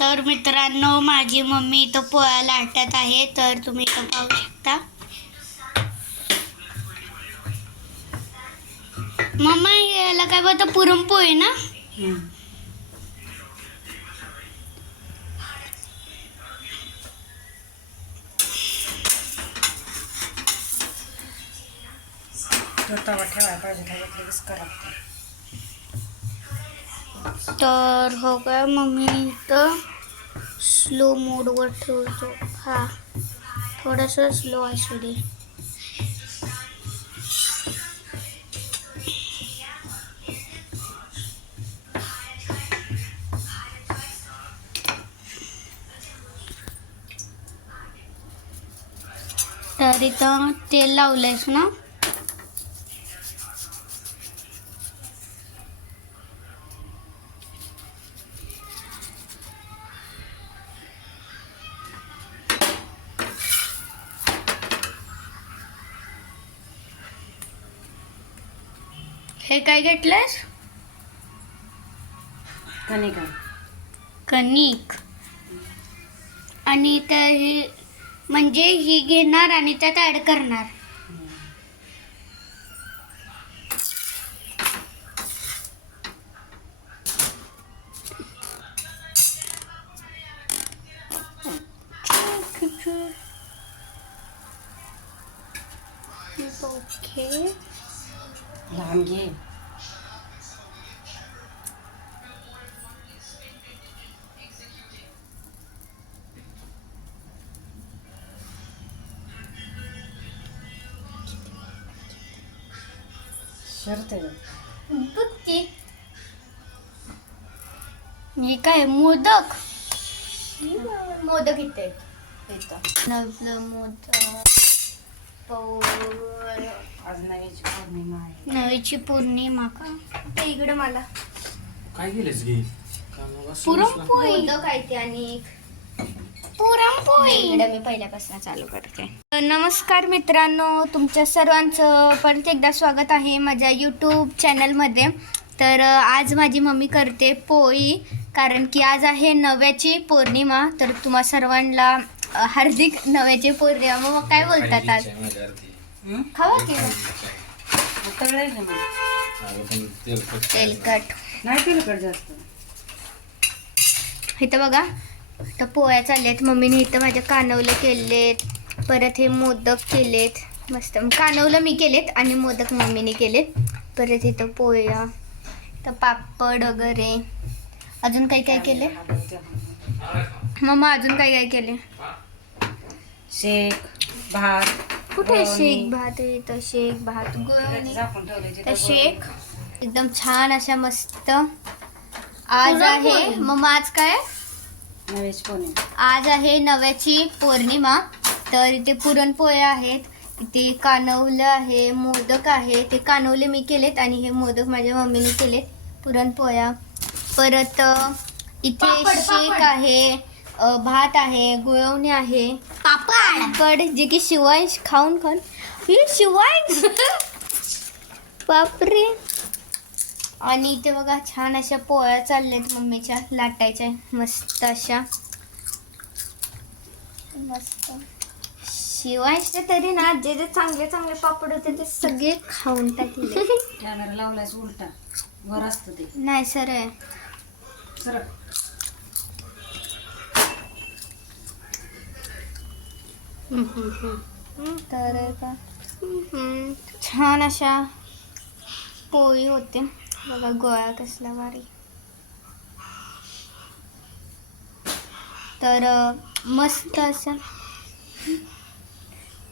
तर मित्रांनो, माझी मम्मी इथं पोळ्या लाटत आहे, तर तुम्ही इथं पाहू शकता. मम्मा याला काय बोलतं, पुरणपोळी ना? तवा ठेवायला पाहिजे, लगेच करा. तर हो काय, मम्मी इथं स्लो मोडवर ठेवतो. हा, थोडंसं स्लो असू दे. तर इथं तेल लावलंयस ना? हे काय घेतलंस? कणिका. कणिक. आणि तर हे म्हणजे ही घेणार आणि त्यात ऍड करणार. ओके, लहान घे. शर्ट आहे. हे काय मोदक? मोदक इथे नवलं मोदक. आज नवीची पौर्णिमा आहे. नवीची पौर्णिमा का? ते इकडे मला काय केलंस गे? पुरणपोळी. मोदक आहे ते आणि पुरणपोळी. इकडे मी पहिल्यापासून चालू करते. नमस्कार मित्रांनो, तुमच्या सर्वांचं परत एकदा स्वागत आहे माझ्या यूट्यूब चॅनलमध्ये. तर आज माझी मम्मी करते पोळी, कारण की आज आहे नव्याची पौर्णिमा. तर तुम्हा सर्वांना हार्दिक नव्याची पौर्णिमा. मग काय बोलतात आज? खावा की तळायचं मग. तेलकट. नाही तेलकट जास्त. इथं बघा, तर पोळ्या चालल्यात. मम्मीने इथं माझ्या कानवलं केलेत, परत हे मोदक केलेत. मस्त कानवलं मी केलेत आणि मोदक मम्मीने केलेत. परत इथं पोळ्या, तर पापड वगैरे. अजून काय काय केले मम्मा? अजून काय काय केले? शेक, भात. कुठे गव्हाणी. शेक भात? इथं शेक भात, गुळवणी, झाकून ठेवले तर तिथं. शेक एकदम छान अशा मस्त. आज आहे मम्मा, आज काय? नवीची पौर्णिमा. आज आहे नव्याची पौर्णिमा. तर इथे पुरणपोळ्या आहेत, इथे कानवलं आहे, मोदक आहे. ते कानवले मी केलेत आणि हे मोदक माझ्या मम्मीने केलेत. पुरणपोळ्या, परत इथे शेक आहे, भात आहे, गुळवणी आहे, पापड जे की शिवांश खाऊन ही शिवांश बापरे. आणि इथे बघा छान अशा पोळ्या चालल्यात मम्मीच्या लाटायच्या, मस्त अशा मस्त. शिवायचे तरी ना, जे जे चांगले चांगले पापड होते ते सगळे खाऊन टाकले. कॅमेरा लावलायच उलटा, वर असतं ते. नाही सर आहे. सरळ. तर का छान अशा पोळी होते बघा. गोळा कसला भारी. तर मस्त असं.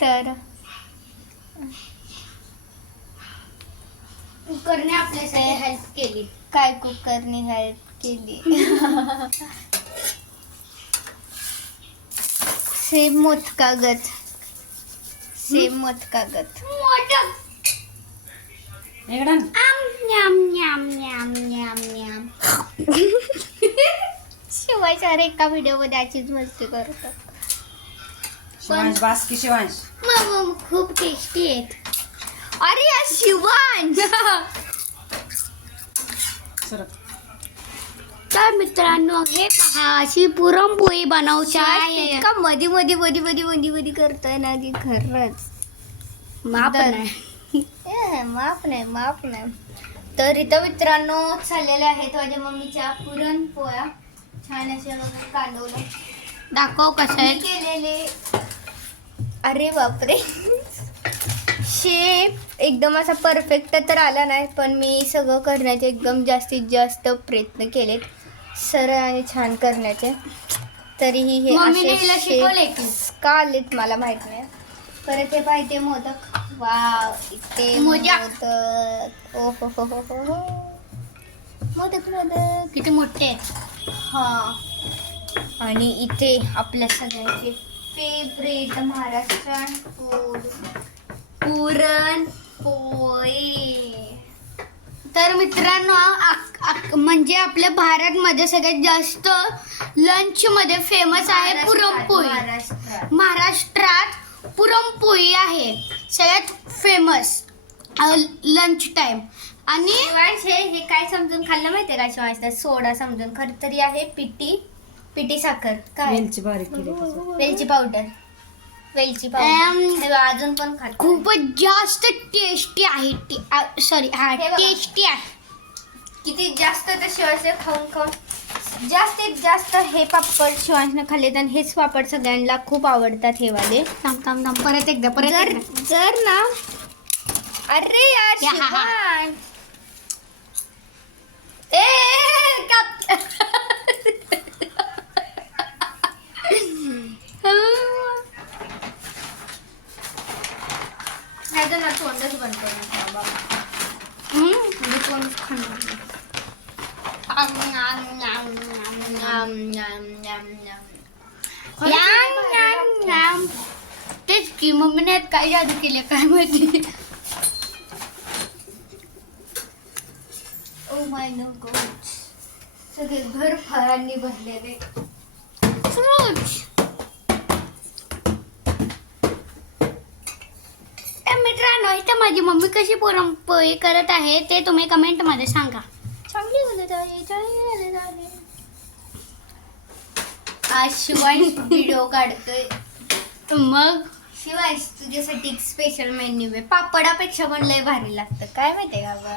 तर कुकरने आपल्यासाठी हेल्प केली. काय कुकरने हेल्प केली? सेम मोदकागत, सेम मोदकागत. इकडं आण. न्याम न्याम न्याम न्याम न्याम. शिवाय सर एका व्हिडिओमध्ये अशीच मस्ती करतात. शिवांश बास की शिवांश. मग खूप टेस्टी आहेत. अरे या शिवांश सरळ. तर मित्रांनो हे पहा अशी पुरणपोळी बनवची आहे. इतका मध्ये मध्ये मध्ये मध्ये मध्ये मध्ये करतोय ना की खरंच माप तर- नाही. माफ नाही. तर इथं मित्रांनो चाललेले आहेत माझ्या मम्मीच्या पुरणपोळ्या. छान अशा बघा कांदवलं दाखव कसं मी आहे. केलेले. अरे बापरे, शेप एकदम असा परफेक्ट तर आला नाही, पण मी सगळं करण्याचे एकदम जास्तीत जास्त प्रयत्न केलेत सरळ आणि छान करण्याचे. तरीही हे मम्मीने असे हिला shape शिकवले की? का आलेत मला माहित नाही. परत हे पाहिजे मोदक. वाव, इथे मोदक. मोदक. ओ हो. मोदक. किती मोठे आहे. हा, आणि इथे आपल्या सगळ्यांचे फेवरेट महाराष्ट्रीयन फूड पुरण पोळी. तर मित्रांनो म्हणजे आपल्या भारतमध्ये सगळ्यात जास्त लंच मध्ये फेमस आहे पुरणपोळी. महाराष्ट्रात महाराष्ट्रात पुरणपोळी आहे सगळ्यात फेमस लंच टाइम. आणि शिवांश हे काय समजून खाल्लं माहितीये का शिवांश? सोडा समजून. खरं तरी आहे पिठी साखर. काय वेलची बारीक केली त्याच्यात. वेलची पावडर. हे अजून पण खात खूपच जास्त टेस्टी आहे. सॉरी हा हे बघा. टेस्टी आहे. किती जास्त तर शिवांशने खाऊन जास्तीत जास्त हे पापड शिवांशने खाल्लेत आणि हेच पापड सगळ्यांना खूप आवडतात हे वाले. थांब परत एकदा जर ना, अरे यार या, हा, हा. शिवांश. ए ना तोंडच बंद करून ठेवा बाबा. म्हणजे तोंडच खाणार नाही. तेच की मम्मीने यात काय जादू केले काय माहिती. ओ माय नो गॉड, सगळे घर फळांनी भरलेले. फ्रूट्स. मित्रांनो इथं माझी मम्मी कशी पुरणपोळी करत आहे ते तुम्ही कमेंट मध्ये सांगा. चांगली बोलत आहे. आज शिवांश व्हिडिओ काढतोय. मग शिवांश तुझ्यासाठी एक स्पेशल मेन्यू आहे. पापडापेक्षा पण लय भारी लागतं. काय माहितीये का बा?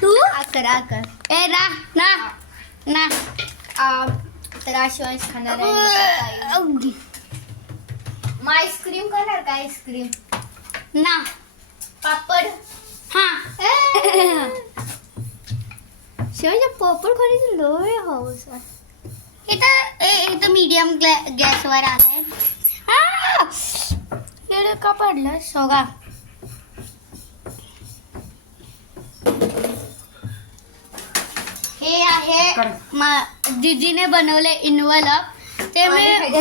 तू आकर ए ना ना ना तर आज शिवांश खाणार आहे मग आईस्क्रीम खाणार का? आईस्क्रीम ना पापड. हा शिवांच्या पापड खाण्याची लय हौस आहे. इथं मीडियम गॅसवर आहे. का पडलं सोगा. हे आहे दीदीने बनवले इन्व्हलप. ते मी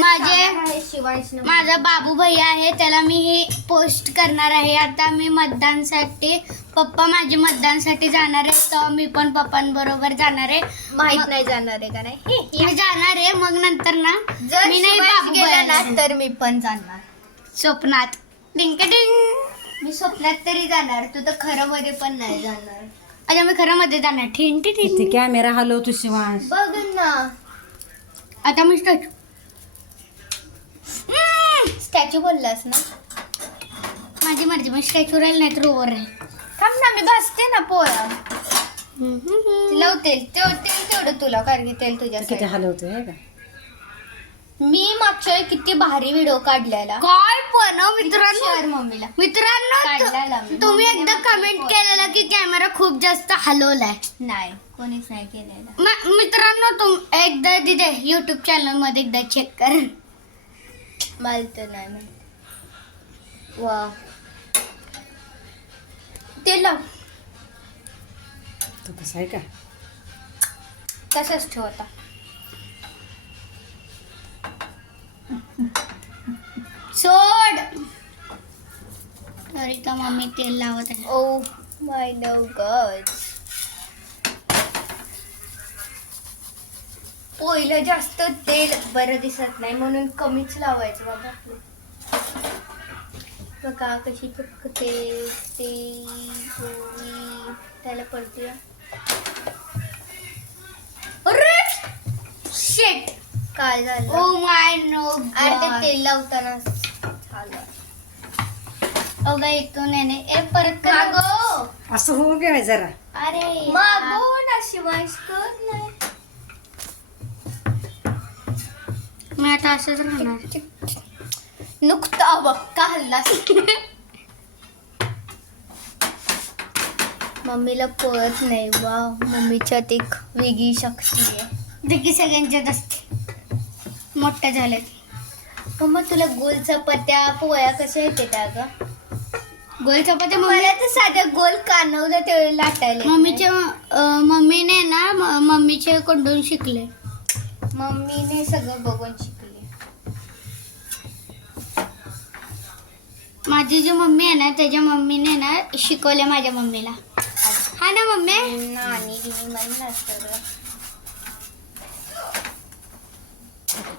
माझा बाबू भैया आहे त्याला मी हे पोस्ट करणार आहे. आता मी मतदानसाठी पप्पा माझे मतदानसाठी जाणार आहे तर मी पण पप्पांबरोबर जाणार आहे. माहित नाही जाणार आहे का नाही. मी जाणार आहे मग नंतर ना जर मी नाही शिवांश बाबू गेला ना भैया तर मी पण जाणार. स्वप्नात डिंकडिंग. मी स्वप्नात तरी जाणार. तू तर खरं मध्ये पण नाही जाणार. अच्छा मी खरं मध्ये जाणार. ठिंटी इथे ठिंटी. कॅमेरा हलवतो शिवांश. बघ ना, आता मी स्टार्ट. स्टॅच्यू बोललास ना. माझी मर्जी मग स्टॅच्यू राहील नाही तर ओव्हर राहील. थांब ना, मी बसते ना पोरा. तेल तेवढं तुला कारण की तेल किती तुझ्या. हलवतो हे का. मी मागच्या वेळी किती भारी व्हिडिओ काढलेला. काय पण मित्रांनो शेअर मम्मीला काढलेला मी. तुम्ही मम्मीने एकदा माझी कमेंट पोस्ट. केलेलं की कॅमेरा खूप जास्त हलवलाय. नाही, कोणीच नाही केलेला. मित्रांनो तुम एकदा तिथे युट्यूब चॅनल मध्ये एकदा चेक कर. मला तर नाही माहित. वा, ते लाव. तो कसा आहे का. तसंच ठेवता. सोड. तरी का मम्मी तेल लावत आहे. Oh my God. पहिलं जास्त तेल बरं दिसत नाही म्हणून कमीच लावायचं बाबा. बघा कशी फुकते ते पोळी त्याला पडते. अरे शेट काय झालं? ओ माय नो अरे ते तेल लावताना झालं. अगं इथून येणे ए परत कर. मागो असं होऊ घ्या जरा. अरे मागो ना शिवांश कर नाही. मी आता असंच राहणार. नुकता बघ का हल्लास. मम्मीला पळत नाही. वा मम्मीच्यात एक वेगळी शक्ती आहे. जे की सगळ्यांच्यात असते मोठ्या झाल्या की. मम्मा तुला गोल चपात्या पोळ्या कशा येते त्या ग? गोल चपात्या मम्मी मला तर साध्या गोल कानवलं ते लाटायला येत मम्मीच्या मम्मीने ना मम्मीचे कडून शिकले. नाही. मम्मीने सगळं बघून शिकली. माझी जी मम्मी आहे ना त्याच्या मम्मीने ना शिकवले माझ्या मम्मीला. हा ना मम्मी. नानी बिनी म्हणलं सगळं.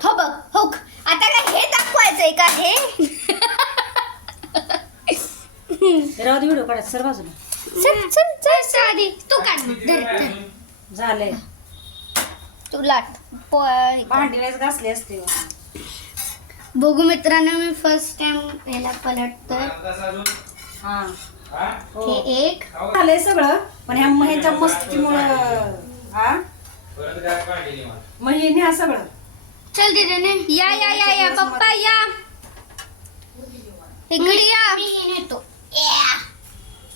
हो बघ हो आता काय हे दाखवायचंय का हे? राहू दे व्हिडिओ काढायचं सर बाजूला. चल चल चल साधी तू काढ मग. धर, धर. झालंय. तू लाट पोळ्या भांडीलाच घासले असते. बघू मित्रांनो मी फर्स्ट टाइम ह्याला पलटतोय. हा हो. हे एक झालंय सगळं पण ह्यांच्या मस्तीमुळं हा मग हे न्या सगळं. चल दीदीने या या या या पप्पा या इकडे या. मी हे नेतो.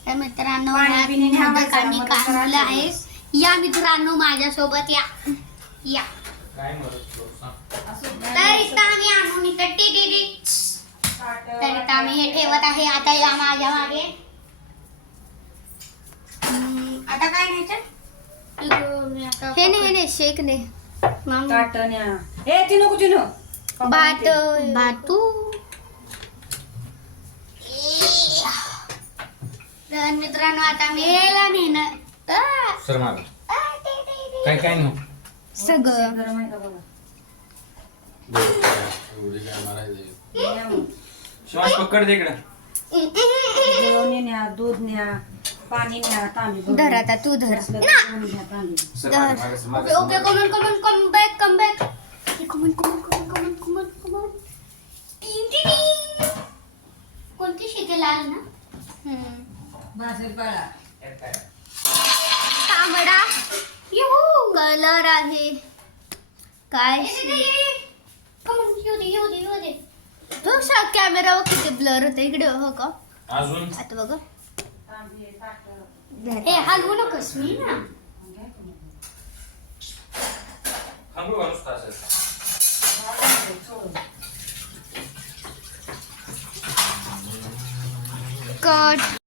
तर मित्रांनो पाणी ह्यात बिणी न्या मोदक बाई, आणि मोदक काढलेलं करायचं. आहे. या मित्रांनो माझ्यासोबत या या. काय मदत करू सांग. तर इथं आम्ही आणून इथं टिटिटिट. तर इथं आम्ही हे ठेवत आहे. आता या माझ्या मागे. आता काय न्यायचं? मी आता हे नाही शेक ने काटण्या ए ती नको तिनो भात बातू. तर मित्रांनो आता मी यायला नेणार. सर माग काय काय नो सगळं गरम आहे का बघा. न्या मग. शिवाश पकड दे इकडं. जेवण न्या दूध न्या पाणी न्या तांबी भरून. धर आता तू धर. असलं तर घेऊन घ्या तांबी. सर माग माग ओके ओके कमन कमन कम बॅक कम बॅक. कमन कमन कमन कमन कमन कमन. कोणती शिकेल आज ना? तांबडा युहू. कलर आहे काय कमन येऊ दे. तो कॅमेरावर किती ब्लर होतं इकडे हो का अजून आता बघ. तांबी ताटं. ए हलवू नकोस मी ना. हंगू नुसतं असेल. कट